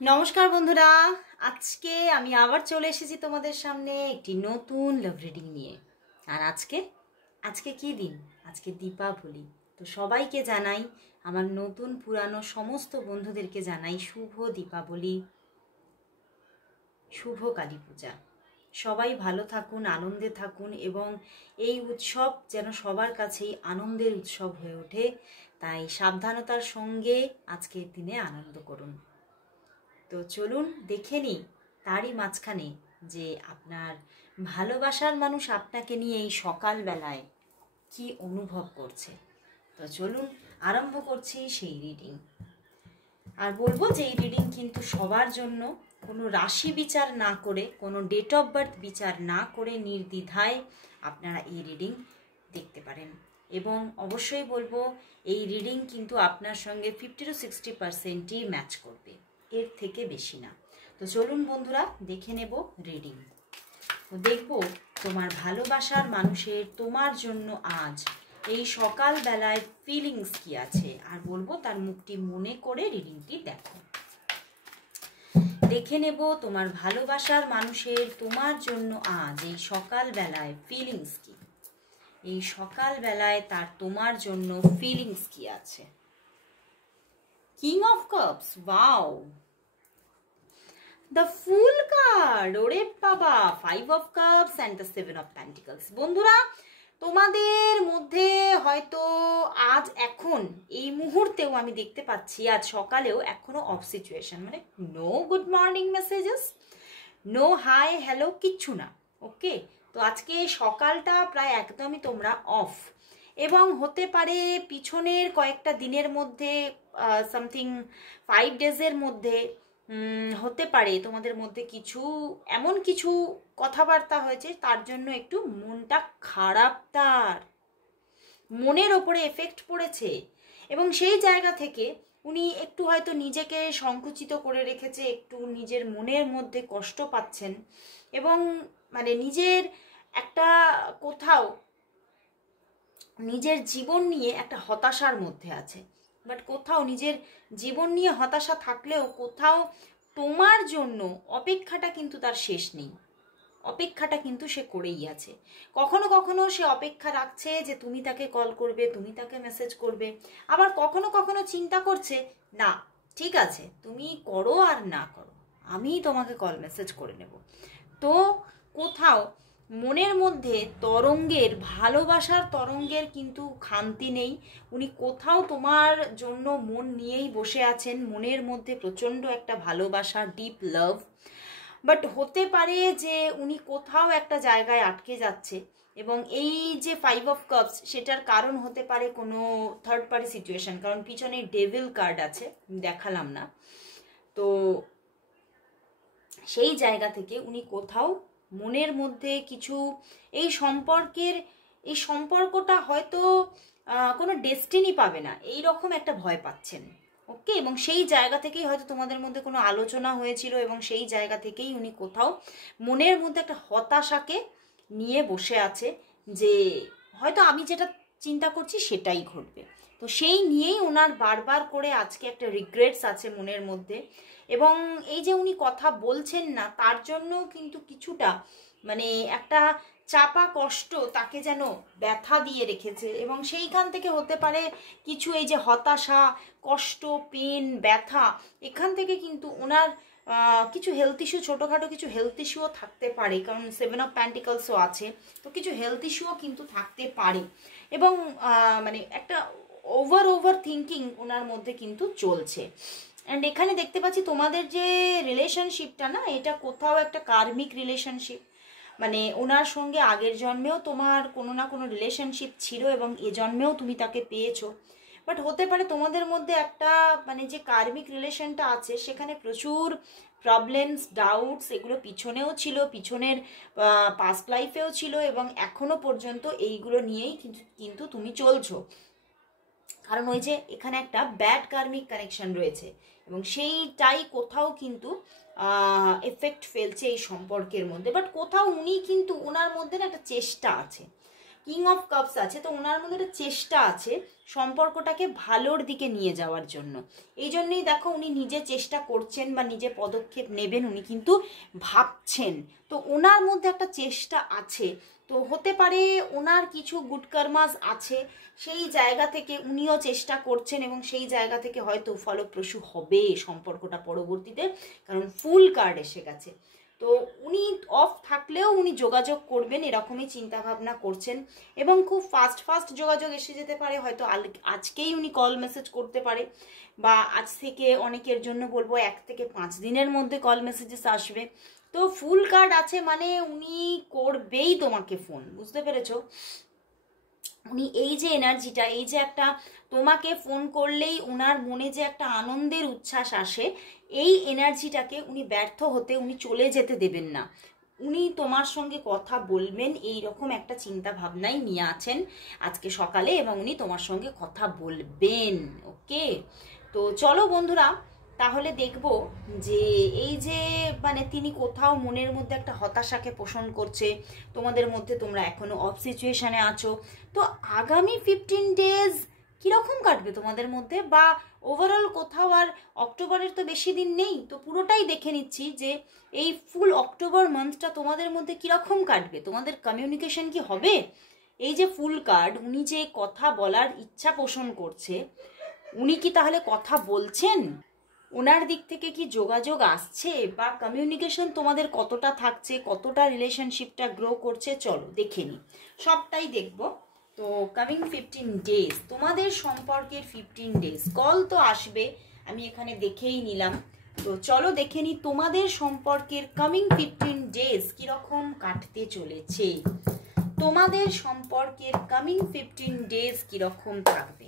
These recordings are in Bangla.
নমস্কার বন্ধুরা, আজকে আমি আবার চলে এসেছি তোমাদের সামনে একটি নতুন লাভ রিডিং নিয়ে। আর আজকে আজকে কি দিন? আজকে দীপাবলি। তো সবাইকে জানাই, আমার নতুন পুরানো সমস্ত বন্ধুদেরকে জানাই শুভ দীপাবলি, শুভ কালী পূজা। সবাই ভালো থাকুন, আনন্দে থাকুন এবং এই উৎসব যেন সবার কাছেই আনন্দের উৎসব হয়ে ওঠে। তাই সাবধানতার সঙ্গে আজকের দিনে আনন্দ করুন। তো চলুন দেখে নিই তারই মাঝখানে যে আপনার ভালোবাসার মানুষ আপনাকে নিয়ে এই সকালবেলায় কি অনুভব করছে। তো চলুন আরম্ভ করছি সেই রিডিং। আর বলবো যে এই রিডিং কিন্তু সবার জন্য, কোনো রাশি বিচার না করে, কোনো ডেট অফ বার্থ বিচার না করে নির্দ্বিধায় আপনারা এই রিডিং দেখতে পারেন। এবং অবশ্যই বলবো এই রিডিং কিন্তু আপনার সঙ্গে 50 to 60%ই ম্যাচ করবে, এর থেকে বেশি না। তো চলুন বন্ধুরা দেখে নেব রিডিং। তো দেখবো তোমার ভালোবাসার মানুষের তোমার জন্য আজ এই সকালবেলায় ফিলিংস কি আছে, আর বলবো তার মুখটি মনে করে রিডিংটি দেখো। দেখে নেব তোমার ভালোবাসার মানুষের তোমার জন্য আজ এই সকালবেলায় ফিলিংস কি, এই সকালবেলায় তার তোমার জন্য ফিলিংস কি আছে। King of cups, wow, the fool card, ওরে বাবা, 5 of cups and the 7 of pentacles. বন্ধুরা, তোমাদের মধ্যে হয়তো আজ এখন এই মুহূর্তেও আমি দেখতে পাচ্ছি, আজ সকালেও এখনো অফ সিচুয়েশন, মানে no good morning messages, no hi hello, কিচ্ছু না। ওকে, তো আজকে সকালটা প্রায় একদমই তোমরা অফ, এবং হতে পারে পিছনের কয়েকটা দিনের মধ্যে, সামথিং 5 ডেজের মধ্যে হতে পারে তোমাদের মধ্যে কিছু এমন কিছু কথাবার্তা হয়েছে তার জন্য একটু মনটা খারাপ, তার মনের ওপরে এফেক্ট পড়েছে, এবং সেই জায়গা থেকে উনি একটু হয়তো নিজেকে সংকুচিত করে রেখেছে, একটু নিজের মনের মধ্যে কষ্ট পাচ্ছেন, এবং মানে নিজের একটা কোথাও নিজের জীবন নিয়ে একটা হতাশার মধ্যে আছে। বাট কোথাও নিজের জীবন নিয়ে হতাশা থাকলেও কোথাও তোমার জন্য অপেক্ষাটা কিন্তু তার শেষ নেই, অপেক্ষাটা কিন্তু সে করেই আছে। কখনো কখনো সে অপেক্ষা রাখছে যে তুমি তাকে কল করবে, তুমি তাকে মেসেজ করবে, আবার কখনো কখনো চিন্তা করছে না ঠিক আছে তুমি করো আর না করো, আমি তোমাকে কল মেসেজ করে নেব। তো কোথাও মনের মধ্যে তরঙ্গের, ভালোবাসার তরঙ্গের কিন্তু খামতি নেই। উনি কোথাও তোমার জন্য মন নিয়েই বসে আছেন, মনের মধ্যে প্রচণ্ড একটা ভালোবাসা, ডিপ লাভ। বাট হতে পারে যে উনি কোথাও একটা জায়গায় আটকে যাচ্ছে, এবং এই যে 5 অফ কাপস সেটার কারণ হতে পারে কোনো থার্ড পার্টি সিচুয়েশন, কারণ পিছনে ডেভিল কার্ড আছে, দেখালাম না। তো সেই জায়গা থেকে উনি কোথাও মনের মধ্যে কিছু এই সম্পর্কটা হয়তো কোনো ডেস্টিনি পাবে না, এই রকম একটা ভয় পাচ্ছেন। ওকে, এবং সেই জায়গা থেকেই হয়তো তোমাদের মধ্যে কোনো আলোচনা হয়েছিল, এবং সেই জায়গা থেকেই উনি কোথাও মনের মধ্যে একটা হতাশাকে নিয়ে বসে আছে যে হয়তো আমি যেটা চিন্তা করছি সেটাই ঘটবে। তো সেই নিয়েই ওনার বারবার করে আজকে একটা রিগ্রেটস আছে মনের মধ্যে, এবং এই যে উনি কথা বলছেন না তার জন্য কিন্তু কিছুটা মানে একটা চাপা কষ্ট তাকে যেন ব্যথা দিয়ে রেখেছে, এবং সেইখান থেকে হতে পারে কিছু এই যে হতাশা, কষ্ট, পেন, ব্যথা, এখান থেকে কিন্তু ওনার কিছু হেলথ ইস্যু, ছোটোখাটো কিছু হেলথ ইস্যুও থাকতে পারে, কারণ 7 অফ প্যান্টিকলসও আছে। তো কিছু হেলথ ইস্যুও কিন্তু থাকতে পারে, এবং মানে একটা ওভার থিঙ্কিং ওনার মধ্যে কিন্তু চলছে। অ্যান্ড এখানে দেখতে পাচ্ছি তোমাদের যে রিলেশনশিপটা না, এটা কোথাও একটা কার্মিক রিলেশনশিপ, মানে ওনার সঙ্গে আগের জন্মেও তোমার কোনো না কোনো রিলেশনশিপ ছিল, এবং এ জন্মেও তুমি তাকে পেয়েছো। বাট হতে পারে তোমাদের মধ্যে একটা মানে যে কার্মিক রিলেশনটা আছে সেখানে প্রচুর প্রবলেমস, ডাউটস এগুলো পিছনেও ছিল, পিছনের পাস্ট লাইফেও ছিল, এবং এখনো পর্যন্ত এইগুলো নিয়েই কিন্তু তুমি চলছো, কারণ ওই যে এখানে একটা ব্যাড কার্মিক কানেকশন রয়েছে, এবং সেইটাই কোথাও কিন্তু এফেক্ট ফেলছে এই সম্পর্কের মধ্যে। বাট কোথাও উনি কিন্তু ওনার মধ্যে একটা চেষ্টা আছে, কিং অফ কাপস আছে, তো ওনার মধ্যে একটা চেষ্টা আছে সম্পর্কটাকে ভালোর দিকে নিয়ে যাওয়ার জন্য। এই জন্যই দেখো উনি নিজে চেষ্টা করছেন বা নিজে পদক্ষেপ নেবেন, উনি কিন্তু ভাবছেন। তো ওনার মধ্যে একটা চেষ্টা আছে, তো হতে পারে ওনার কিছু গুড কর্মাস আছে, সেই জায়গা থেকে উনিও চেষ্টা করছেন এবং সেই জায়গা থেকে হয়তো ফলপ্রসূ হবে সম্পর্কটা পরবর্তীতে, কারণ ফুল কার্ড এসে গেছে। তো উনি অফ থাকলেও উনি যোগাযোগ করবেন এরকমই চিন্তা ভাবনা করছেন, এবং খুব ফাস্ট যোগাযোগ এসে যেতে পারে। হয়তো আজকেই উনি কল মেসেজ করতে পারে, বা আজ থেকে অনেকের জন্য বলবো 1 থেকে 5 দিনের মধ্যে কল মেসেজেস আসবে। তো ফুল কার্ড আছে মানে উনি করবেই তোমাকে ফোন, বুঝতে পেরেছো? উনি এই যে এনার্জিটা, এই যে একটা তোমাকে ফোন করলেই ওনার মনে যে একটা আনন্দের উচ্ছ্বাস আসে, এই এনার্জিটাকে উনি ব্যর্থ হতে উনি চলে যেতে দেবেন না। উনি তোমার সঙ্গে কথা বলবেন এই রকম একটা চিন্তা ভাবনাই নিয়ে আছেন আজকে সকালে, এবং উনি তোমার সঙ্গে কথা বলবেন। ওকে, তো চলো বন্ধুরা, তাহলে দেখব যে এই যে মানে তিনি কোথাও মনের মধ্যে একটা হতাশাকে পোষণ করছে তোমাদের মধ্যে, তোমরা এখনো অফ সিচুয়েশনে আছো। তো আগামী 15 ডেজ কীরকম কাটবে তোমাদের মধ্যে, বা ওভারঅল কোথাও আর অক্টোবরের তো বেশি দিন নেই, তো পুরোটাই দেখে নিচ্ছি যে এই ফুল অক্টোবর মান্থটা তোমাদের মধ্যে কীরকম কাটবে, তোমাদের কমিউনিকেশন কি হবে। এই যে ফুল কার্ড, উনি যে কথা বলার ইচ্ছা পোষণ করছে, উনি কি তাহলে কথা বলছেন? ওনার দিক থেকে কি যোগাযোগ আসছে, বা কমিউনিকেশন তোমাদের কতটা থাকছে, কতটা রিলেশনশিপটা গ্রো করছে, চলো দেখে নিই, সবটাই দেখব। তো কামিং 15 ডেজ তোমাদের সম্পর্কের 15 ডেজ কল তো আসবে, আমি এখানে দেখেই নিলাম। তো চলো দেখে নিই তোমাদের সম্পর্কের কামিং 15 ডেজ কীরকম কাটতে চলেছে, তোমাদের সম্পর্কের কামিং 15 ডেজ কীরকম থাকবে,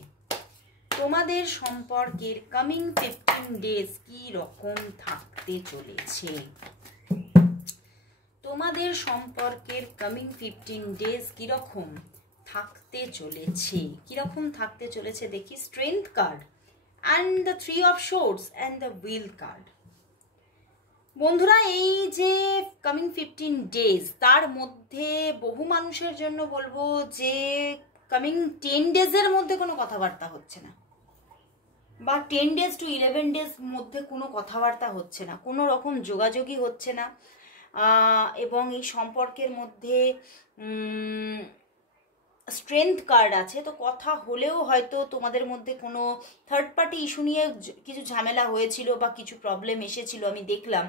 তোমাদের সম্পর্কের কামিং 15 ডেজ কি রকম থাকতে চলেছে, তোমাদের সম্পর্কের কামিং 15 ডেজ কিরকম থাকতে চলেছে, কিরকম থাকতে চলেছে দেখি। Strength card and the 3 of swords and the wheel card. বন্ধুরা, এই যে কামিং 15 ডেজ, তার মধ্যে বহু মানুষের জন্য বলবো যে কামিং 10 ডেজের মধ্যে কোনো কথাবার্তা হচ্ছে না, বা 10 ডেজ টু 11 ডেজ মধ্যে কোনো কথাবার্তা হচ্ছে না, কোনো রকম যোগাযোগই হচ্ছে না। এবং এই সম্পর্কের মধ্যে স্ট্রেংথ কার্ড আছে, তো কথা হলেও হয়তো তোমাদের মধ্যে কোনো থার্ড পার্টি ইস্যু নিয়ে কিছু ঝামেলা হয়েছিল বা কিছু প্রবলেম এসেছিল, আমি দেখলাম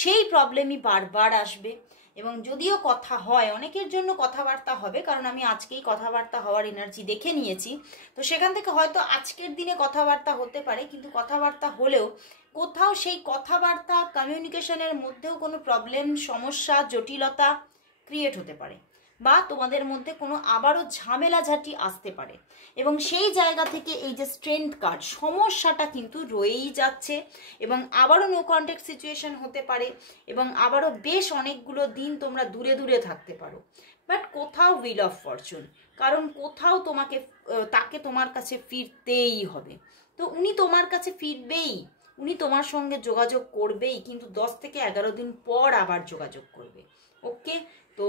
সেই প্রবলেমই বারবার আসবে। এবং যদিও কথা হয়, অনেকের জন্য কথাবার্তা হবে, কারণ আমি আজকেই কথাবার্তা হওয়ার এনার্জি দেখে নিয়েছি, তো সেখান থেকে হয়তো আজকের দিনে কথাবার্তা হতে পারে, কিন্তু কথাবার্তা হলেও কোথাও সেই কথাবার্তা কমিউনিকেশনের মধ্যেও কোনো প্রবলেম, সমস্যা, জটিলতা ক্রিয়েট হতে পারে, বা তোমাদের মধ্যে কোনো আবারও ঝামেলাঝাটি আসতে পারে। এবং সেই জায়গা থেকে এই যে স্ট্রেংথ কার্ড, সমস্যাটা কিন্তু রয়েই যাচ্ছে, এবং আবারও নো কন্ট্যাক্ট সিচুয়েশন হতে পারে, এবং আবারও বেশ অনেকগুলো দিন তোমরা দূরে দূরে থাকতে পারো। বাট কোথাও হুইল অফ ফরচুন, কারণ কোথাও তাকে তোমার কাছে ফিরতেই হবে। তো উনি তোমার কাছে ফিরবেই, উনি তোমার সঙ্গে যোগাযোগ করবেই, কিন্তু 10 থেকে 11 দিন পর আবার যোগাযোগ করবে। ওকে, তো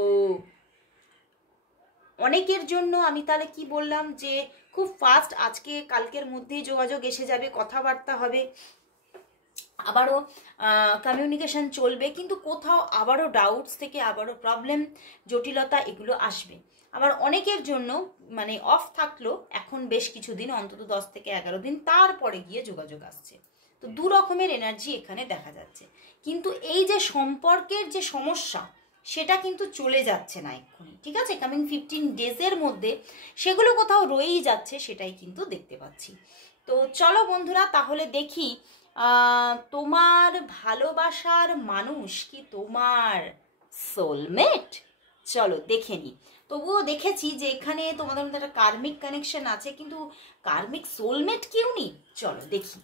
অনেকের জন্য আমি তাহলে কি বললাম যে খুব ফাস্ট আজকে কালকের মধ্যেই যোগাযোগ এসে যাবে, কথাবার্তা হবে, আবারও কমিউনিকেশন চলবে, কিন্তু কোথাও আবারও ডাউটস থেকে আবারও প্রবলেম, জটিলতা এগুলো আসবে। আবার অনেকের জন্য মানে অফ থাকলো এখন বেশ কিছুদিন, অন্তত 10 থেকে 11 দিন, তারপরে গিয়ে যোগাযোগ আসছে। তো দু রকমের এনার্জি এখানে দেখা যাচ্ছে, কিন্তু এই যে সম্পর্কের যে সমস্যা সেটা কিন্তু চলে যাচ্ছে না এক্ষুনি, ঠিক আছে? কামিং 15 ডেজের মধ্যে সেগুলো কোথাও রয়েই যাচ্ছে, সেটাই কিন্তু দেখতে পাচ্ছি। তো চলো বন্ধুরা, তাহলে দেখি তোমার ভালোবাসার মানুষ কি তোমার সোলমেট, চলো দেখে নি। তবুও দেখেছি যে এখানে তোমাদের মধ্যে একটা কার্মিক কানেকশন আছে, কিন্তু কার্মিক সোলমেট কি উনি, চলো দেখি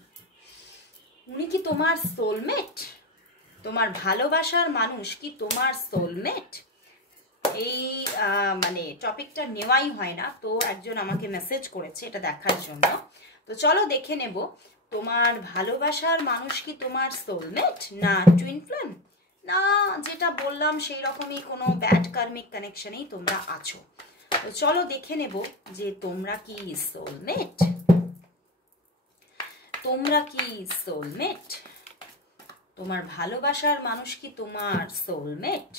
উনি কি তোমার সোলমেট, তোমার ভালোবাসার মানুষ কি তোমার সোলমেট। এই মানে টপিকটা নেওয়াই হয় না, তো একজন আমাকে মেসেজ করেছে এটা দেখার জন্য, তো চলো দেখে নেব তোমার ভালোবাসার মানুষ কি তোমার সোলমেট না টুইন ফ্লেম, না যেটা বললাম সেই রকমই কোনো ব্যাড কার্মিক কানেকশনেই তোমরা আছো। তো চলো দেখে নেব যে তোমরা কি সোলমেট, তোমরা কি সোলমেট, তোমার ভালোবাসার মানুষ কি তোমার soulmate.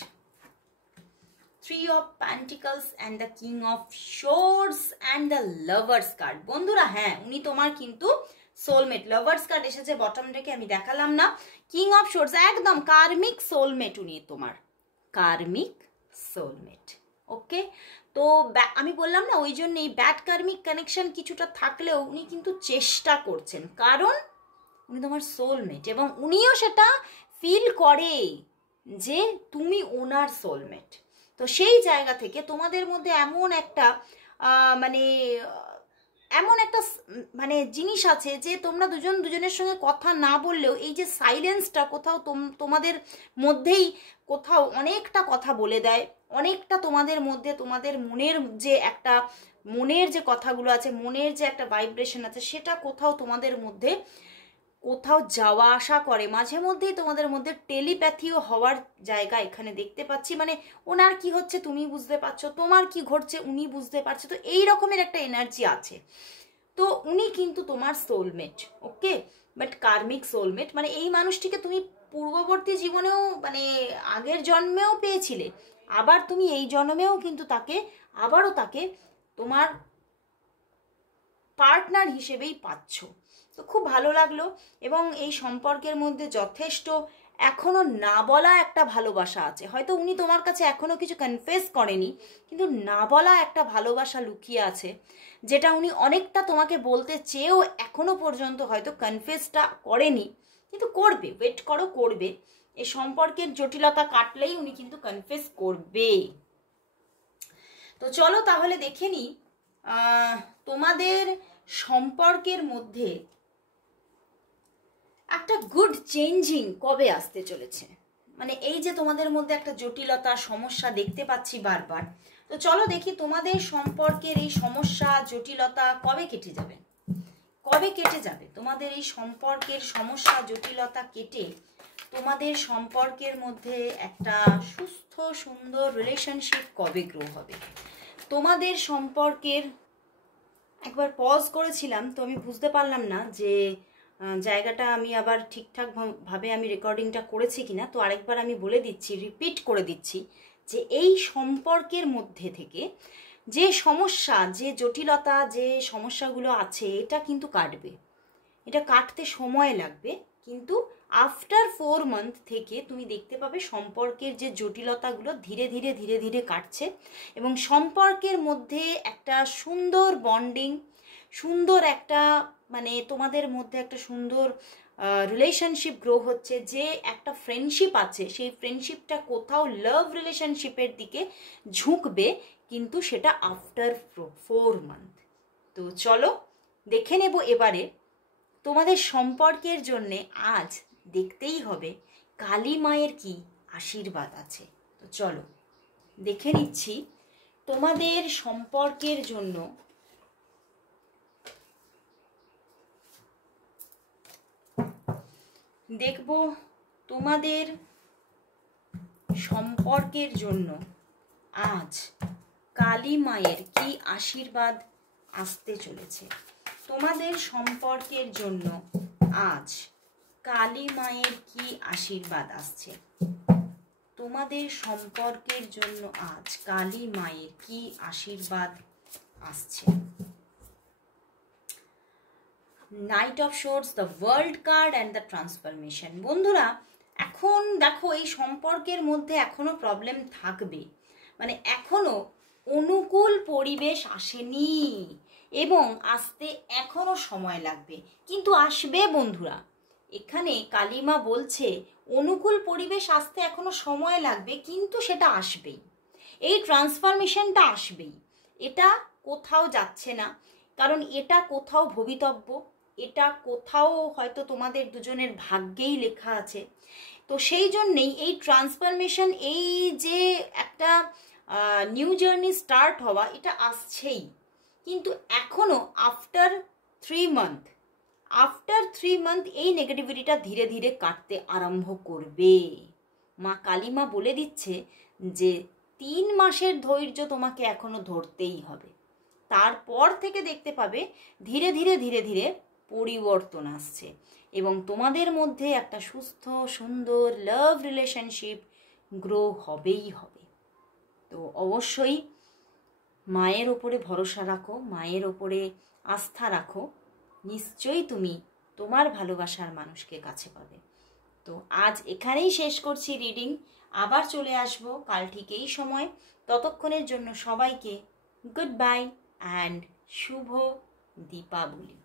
3 of Pentacles and the King of Swords and the Lovers card। বন্ধুরা হ্যাঁ, উনি তোমার কিন্তু সোলমেট। লাভার্স কার্ড এসেছে বটম রেখে, আমি দেখালাম না। কিং অফ শোর্স একদম কার্মিক সোলমেট, উনি তোমার কার্মিক সোলমেট। ওকে, তো আমি বললাম না, ওই জন্য এই ব্যাড কার্মিক কানেকশন কিছুটা থাকলেও উনি কিন্তু চেষ্টা করছেন, কারণ উনি তোমার সোলমেট এবং উনিও সেটা ফিল করে যে তুমি ওনার সোলমেট। তো সেই জায়গা থেকে তোমাদের মধ্যে এমন একটা মানে জিনিস আছে যে তোমরা দুজন দুজনের সঙ্গে কথা না বললেও এই যে সাইলেন্সটা কোথাও তোমাদের মধ্যেই কোথাও অনেকটা কথা বলে দেয়, অনেকটা তোমাদের মধ্যে তোমাদের মনের যে কথাগুলো আছে, মনের যে একটা ভাইব্রেশন আছে, সেটা কোথাও তোমাদের মধ্যে কোথাও যাওয়া আসা করে। মাঝে মধ্যেই তোমাদের মধ্যে টেলিপ্যাথিও হওয়ার জায়গা এখানে দেখতে পাচ্ছি। মানে ওনার কি হচ্ছে তুমি বুঝতে পারছো, তোমার কি ঘটছে উনি বুঝতে পারছে। তো এই রকমের একটা এনার্জি আছে। তো উনি কিন্তু তোমার soulmate. Okay, but karmic soulmate মানে এই মানুষটিকে তুমি পূর্ববর্তী জীবনেও মানে আগের জন্মেও পেয়েছিলে, আবার তুমি এই জন্মেও কিন্তু আবারও তাকে তোমার পার্টনার হিসেবেই পাচ্ছ। তো খুব ভালো লাগলো। এবং এই সম্পর্কের মধ্যে যথেষ্ট এখনো না বলা একটা ভালোবাসা আছে। হয়তো উনি তোমার কাছে এখনো কিছু কনফেস করেনি, কিন্তু না বলা একটা ভালোবাসা লুকিয়ে আছে, যেটা উনি অনেকটা তোমাকে বলতে চেয়েও এখনো পর্যন্ত হয়তো কনফেসটা করেনি, কিন্তু করবে। ওয়েট করো, করবে। এই সম্পর্কের জটিলতা কাটলেই উনি কিন্তু কনফেস করবে। তো চলো তাহলে দেখে নিই তোমাদের সম্পর্কের মধ্যে একটা গুড চেঞ্জিং কবে আসতে চলেছে। মানে এই যে তোমাদের মধ্যে একটা জটিলতা সমস্যা দেখতে পাচ্ছি বারবার, তো চলো দেখি তোমাদের সম্পর্কের এই সমস্যা জটিলতা কবে কেটে যাবে, কবে কেটে যাবে তোমাদের এই সম্পর্কের সমস্যা জটিলতা কেটে তোমাদের সম্পর্কের মধ্যে একটা সুস্থ সুন্দর রিলেশনশিপ কবে গ্রো হবে। তোমাদের সম্পর্কের একবার পজ করেছিলাম, তো আমি বুঝতে পারলাম না যে জায়গাটা আমি আবার ঠিকঠাক ভাবে আমি রেকর্ডিংটা করেছি কিনা। তো আরেকবার আমি বলে দিচ্ছি, রিপিট করে দিচ্ছি, যে এই সম্পর্কের মধ্যে থেকে যে সমস্যা, যে জটিলতা, যে সমস্যাগুলো আছে, এটা কিন্তু কাটবে। এটা কাটতে সময় লাগবে, কিন্তু আফটার 4 মান্থ থেকে তুমি দেখতে পাবে সম্পর্কের যে জটিলতাগুলো ধীরে ধীরে ধীরে ধীরে কাটছে এবং সম্পর্কের মধ্যে একটা সুন্দর বন্ডিং, সুন্দর একটা মানে তোমাদের মধ্যে একটা সুন্দর রিলেশনশিপ গ্রো হচ্ছে। যে একটা ফ্রেন্ডশিপ আছে, সেই ফ্রেন্ডশিপটা কোথাও লাভ রিলেশনশিপের দিকে ঝুঁকবে, কিন্তু সেটা আফটার 4 মান্থ। তো চলো দেখে নেব এবারে তোমাদের সম্পর্কের জন্যে। আজ দেখতেই হবে কালী মায়ের কি আশীর্বাদ আছে। তো চলো দেখে নিচ্ছি তোমাদের সম্পর্কের জন্য দেখব তোমাদের সম্পর্কের জন্য আজ কালী মায়ের কি আশীর্বাদ আসতে চলেছে। তোমাদের সম্পর্কের জন্য আজ কালী মায়ের কি আশীর্বাদ আসছে। তোমাদের সম্পর্কের জন্য আজ কালী মায়ের কি আশীর্বাদ আসছে। Night of swords, the world card and the transformation. বন্ধুরা এখন দেখো এই সম্পর্কের মধ্যে এখনো প্রবলেম থাকবে, মানে এখনো অনুকূল পরিবেশ আসেনি এবং আসতে এখনো সময় লাগবে, কিন্তু আসবে বন্ধুরা। এখানে কালিমা বলছে অনুকূল পরিবেশ আসতে এখনো সময় লাগবে, কিন্তু সেটা আসবেই। এই ট্রান্সফরমেশনটা আসবেই, এটা কোথাও যাচ্ছে না, কারণ এটা কোথাও ভবিতব্য, এটা কোথাও হয়তো তোমাদের দুজনের ভাগ্যেই লেখা আছে। তো সেই জন্যেই এই ট্রান্সফরমেশন, এই যে একটা নিউ জার্নি স্টার্ট হওয়া, এটা আসছেই, কিন্তু এখনো আফটার 3 মান্থ এই নেগেটিভিটিটা ধীরে ধীরে কাটতে আরম্ভ করবে। মা কালিমা বলে দিচ্ছে যে 3 মাসের ধৈর্য তোমাকে এখনো ধরতেই হবে। তারপর থেকে দেখতে পাবে ধীরে ধীরে ধীরে ধীরে পরিবর্তন আসছে এবং তোমাদের মধ্যে একটা সুস্থ সুন্দর লাভ রিলেশনশিপ গ্রো হবেই হবে। তো অবশ্যই মায়ের ওপরে ভরসা রাখো, মায়ের ওপরে আস্থা রাখো, নিশ্চয়ই তুমি তোমার ভালোবাসার মানুষকে কাছে পাবে। তো আজ এখানেই শেষ করছি রিডিং, আবার চলে আসব কাল ঠিক এই সময়। ততক্ষণের জন্য সবাইকে গুড বাই অ্যান্ড শুভ দীপাবলি।